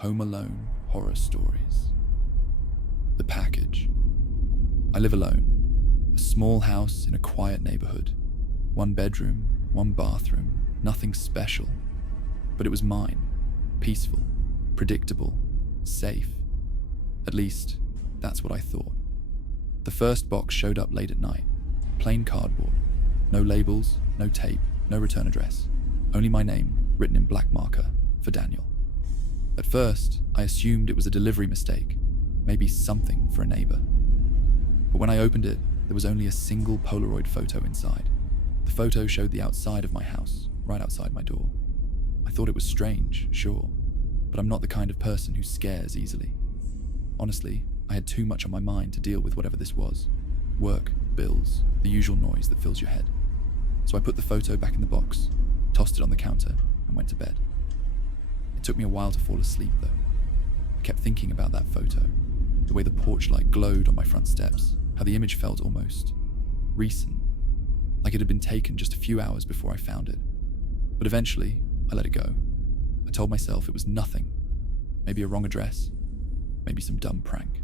Home Alone horror stories. The package. I live alone. A small house in a quiet neighborhood. 1 bedroom, 1 bathroom, nothing special. But it was mine. Peaceful, predictable, safe. At least, that's what I thought. The first box showed up late at night. Plain cardboard. No labels, no tape, no return address. Only my name, written in black marker, for Daniel. At first, I assumed it was a delivery mistake, maybe something for a neighbor. But when I opened it, there was only a single Polaroid photo inside. The photo showed the outside of my house, right outside my door. I thought it was strange, sure, but I'm not the kind of person who scares easily. Honestly, I had too much on my mind to deal with whatever this was. Work, bills, the usual noise that fills your head. So I put the photo back in the box, tossed it on the counter, and went to bed. It took me a while to fall asleep, though. I kept thinking about that photo, the way the porch light glowed on my front steps, how the image felt almost recent, like it had been taken just a few hours before I found it. But eventually, I let it go. I told myself it was nothing. Maybe a wrong address, maybe some dumb prank.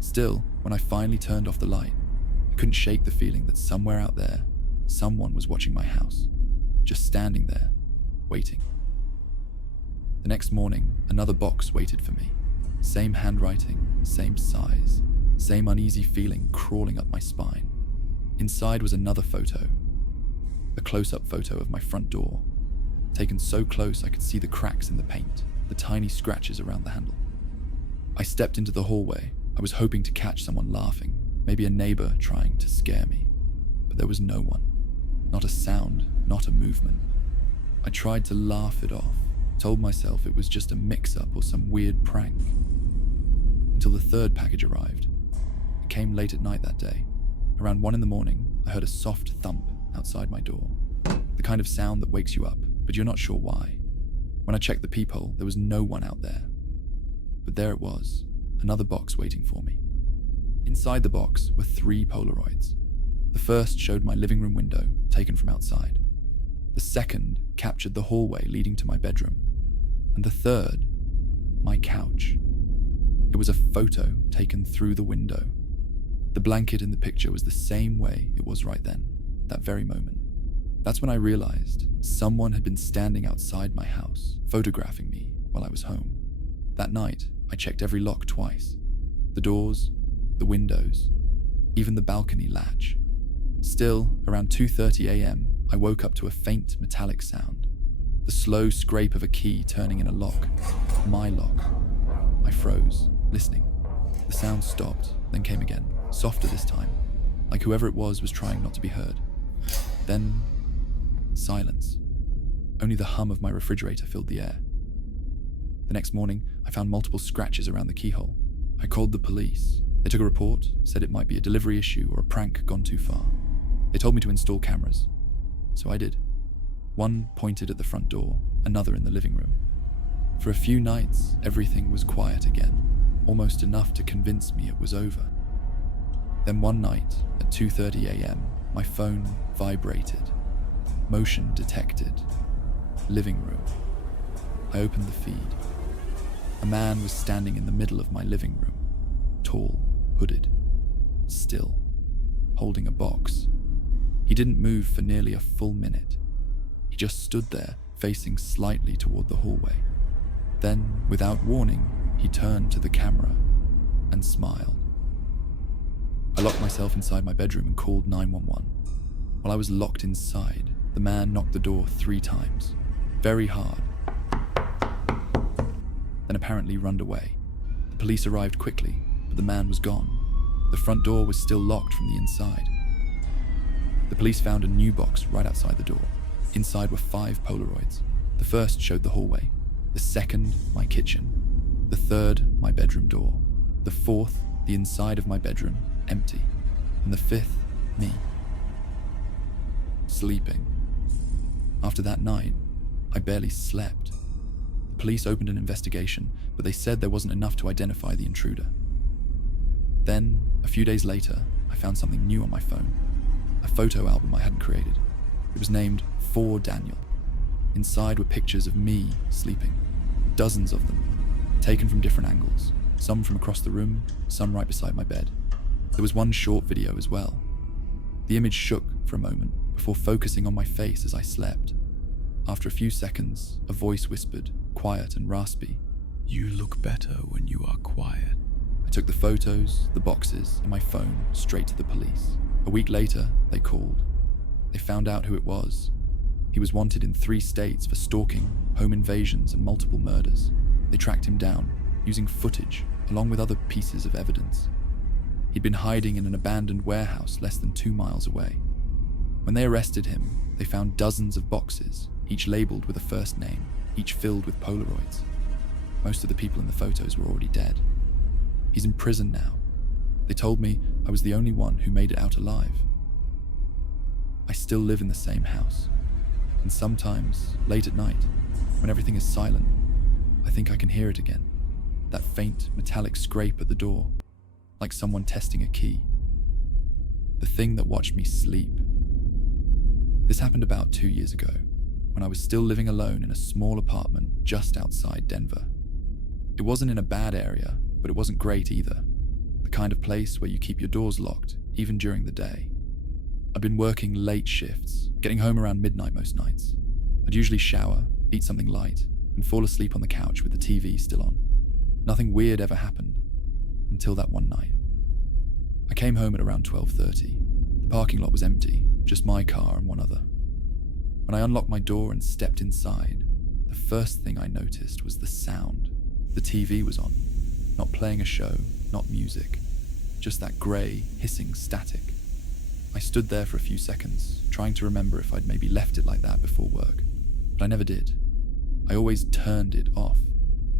Still, when I finally turned off the light, I couldn't shake the feeling that somewhere out there, someone was watching my house, just standing there, waiting. The next morning, another box waited for me. Same handwriting, same size, same uneasy feeling crawling up my spine. Inside was another photo, a close-up photo of my front door, taken so close I could see the cracks in the paint, the tiny scratches around the handle. I stepped into the hallway. I was hoping to catch someone laughing, maybe a neighbor trying to scare me, but there was no one. Not a sound, not a movement. I tried to laugh it off, told myself it was just a mix-up or some weird prank. Until the third package arrived. It came late at night that day. Around 1 a.m, I heard a soft thump outside my door. The kind of sound that wakes you up, but you're not sure why. When I checked the peephole, there was no one out there. But there it was, another box waiting for me. Inside the box were 3 Polaroids. The first showed my living room window, taken from outside. The second captured the hallway leading to my bedroom. And the third, my couch. It was a photo taken through the window. The blanket in the picture was the same way it was right then, that very moment. That's when I realized someone had been standing outside my house, photographing me while I was home. That night, I checked every lock twice. The doors, the windows, even the balcony latch. Still, around 2:30 a.m, I woke up to a faint metallic sound. The slow scrape of a key turning in a lock. My lock. I froze, listening. The sound stopped, then came again, softer this time, like whoever it was trying not to be heard. Then, silence. Only the hum of my refrigerator filled the air. The next morning, I found multiple scratches around the keyhole. I called the police. They took a report, said it might be a delivery issue or a prank gone too far. They told me to install cameras. So I did. One pointed at the front door, another in the living room. For a few nights, everything was quiet again, almost enough to convince me it was over. Then one night, at 2:30 a.m, my phone vibrated. Motion detected. Living room. I opened the feed. A man was standing in the middle of my living room, tall, hooded, still, holding a box. He didn't move for nearly a full minute. He just stood there, facing slightly toward the hallway. Then, without warning, he turned to the camera and smiled. I locked myself inside my bedroom and called 911. While I was locked inside, the man knocked the door 3 times, very hard, then apparently runned away. The police arrived quickly, but the man was gone. The front door was still locked from the inside. The police found a new box right outside the door. Inside were 5 Polaroids. The first showed the hallway, the second, my kitchen, the third, my bedroom door, the fourth, the inside of my bedroom, empty, and the 5th, me. Sleeping. After that night, I barely slept. The police opened an investigation, but they said there wasn't enough to identify the intruder. Then, a few days later, I found something new on my phone. A photo album I hadn't created. It was named For Daniel. Inside were pictures of me sleeping. Dozens of them. taken from different angles, some from across the room, some right beside my bed. There was one short video as well. The image shook for a moment before focusing on my face as I slept. After a few seconds, a voice whispered, quiet and raspy, "You look better when you are quiet." I took the photos, the boxes, and my phone straight to the police. A week later, they called. They found out who it was. He was wanted in 3 states for stalking, home invasions, and multiple murders. They tracked him down, using footage, along with other pieces of evidence. He'd been hiding in an abandoned warehouse less than 2 miles away. When they arrested him, they found dozens of boxes, each labeled with a first name, each filled with Polaroids. Most of the people in the photos were already dead. He's in prison now. They told me I was the only one who made it out alive. I still live in the same house, and sometimes, late at night, when everything is silent, I think I can hear it again. That faint, metallic scrape at the door, like someone testing a key. The thing that watched me sleep. This happened about 2 years ago, when I was still living alone in a small apartment just outside Denver. It wasn't in a bad area, but it wasn't great either. The kind of place where you keep your doors locked, even during the day. I'd been working late shifts, getting home around midnight most nights. I'd usually shower, eat something light, and fall asleep on the couch with the TV still on. Nothing weird ever happened, until that one night. I came home at around 12:30. The parking lot was empty, just my car and one other. When I unlocked my door and stepped inside, the first thing I noticed was the sound. The TV was on, not playing a show, not music, just that grey, hissing static. I stood there for a few seconds, trying to remember if I'd maybe left it like that before work, but I never did. I always turned it off.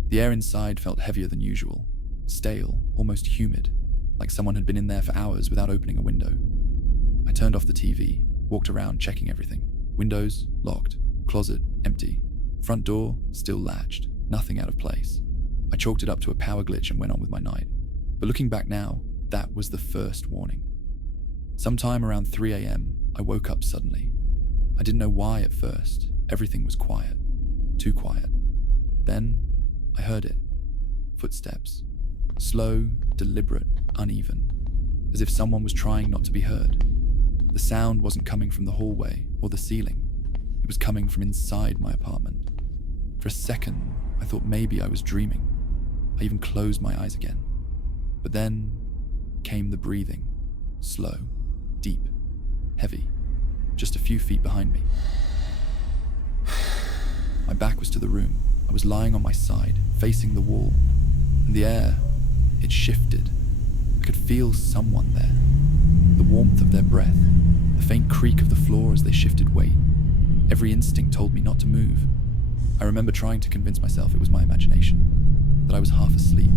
The air inside felt heavier than usual, stale, almost humid, like someone had been in there for hours without opening a window. I turned off the TV, walked around checking everything. Windows, locked. Closet, empty. Front door, still latched. Nothing out of place. I chalked it up to a power glitch and went on with my night. But looking back now, that was the first warning. Sometime around 3 a.m, I woke up suddenly. I didn't know why at first. Everything was quiet. Too quiet. Then, I heard it. Footsteps. Slow, deliberate, uneven. As if someone was trying not to be heard. The sound wasn't coming from the hallway or the ceiling. It was coming from inside my apartment. For a second, I thought maybe I was dreaming. I even closed my eyes again. But then came the breathing. Slow, deep, heavy, just a few feet behind me. My back was to the room. I was lying on my side, facing the wall. And the air, it shifted. I could feel someone there. The warmth of their breath, the faint creak of the floor as they shifted weight. Every instinct told me not to move. I remember trying to convince myself it was my imagination, that I was half asleep,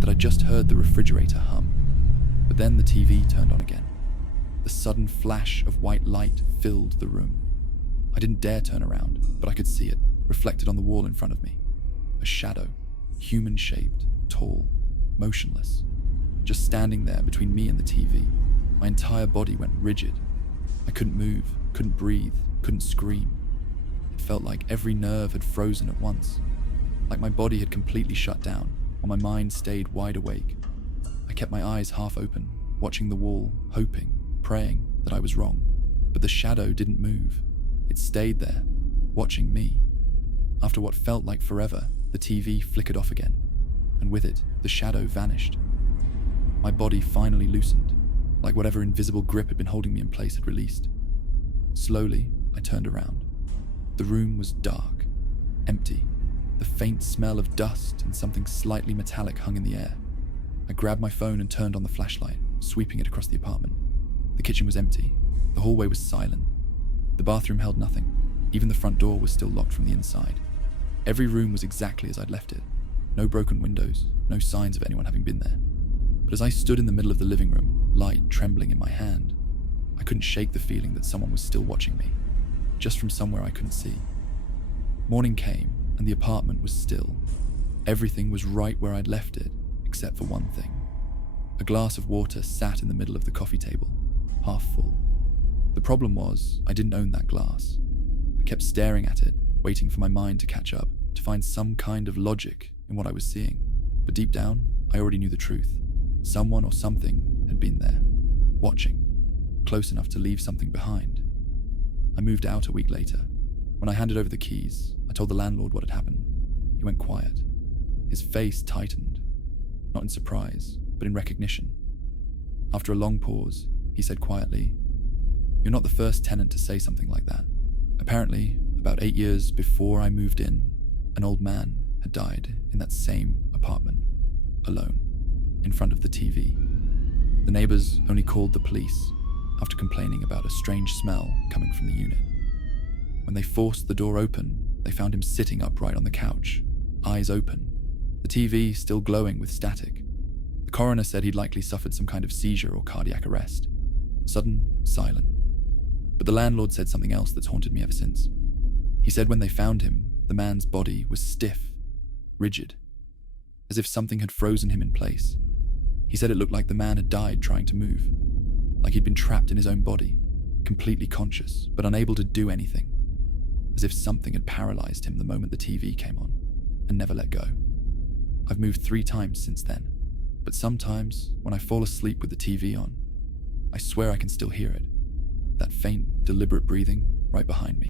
that I just heard the refrigerator hum. But then the TV turned on again. The sudden flash of white light filled the room. I didn't dare turn around, but I could see it, reflected on the wall in front of me. A shadow, human-shaped, tall, motionless, just standing there between me and the TV. My entire body went rigid. I couldn't move, couldn't breathe, couldn't scream. It felt like every nerve had frozen at once, like my body had completely shut down, while my mind stayed wide awake. I kept my eyes half open, watching the wall, hoping, praying that I was wrong. But the shadow didn't move. It stayed there, watching me. After what felt like forever, the TV flickered off again, and with it, the shadow vanished. My body finally loosened, like whatever invisible grip had been holding me in place had released. Slowly, I turned around. The room was dark, empty. The faint smell of dust and something slightly metallic hung in the air. I grabbed my phone and turned on the flashlight, sweeping it across the apartment. The kitchen was empty. The hallway was silent. The bathroom held nothing. Even the front door was still locked from the inside. Every room was exactly as I'd left it. No broken windows, no signs of anyone having been there. But as I stood in the middle of the living room, light trembling in my hand, I couldn't shake the feeling that someone was still watching me, just from somewhere I couldn't see. Morning came, and the apartment was still. Everything was right where I'd left it, except for one thing. A glass of water sat in the middle of the coffee table, half full. The problem was, I didn't own that glass. I kept staring at it, waiting for my mind to catch up, to find some kind of logic in what I was seeing. But deep down, I already knew the truth. Someone or something had been there, watching, close enough to leave something behind. I moved out a week later. When I handed over the keys, I told the landlord what had happened. He went quiet. His face tightened, not in surprise, but in recognition. After a long pause, he said quietly, "You're not the first tenant to say something like that. Apparently, about 8 years before I moved in, an old man had died in that same apartment, alone, in front of the TV. The neighbors only called the police after complaining about a strange smell coming from the unit. When they forced the door open, they found him sitting upright on the couch, eyes open, the TV still glowing with static. The coroner said he'd likely suffered some kind of seizure or cardiac arrest. Sudden, silent. But the landlord said something else that's haunted me ever since. He said when they found him, the man's body was stiff, rigid, as if something had frozen him in place. He said it looked like the man had died trying to move, like he'd been trapped in his own body, completely conscious, but unable to do anything, as if something had paralyzed him the moment the TV came on, and never let go. I've moved 3 times since then, but sometimes, when I fall asleep with the TV on, I swear I can still hear it, that faint, deliberate breathing right behind me.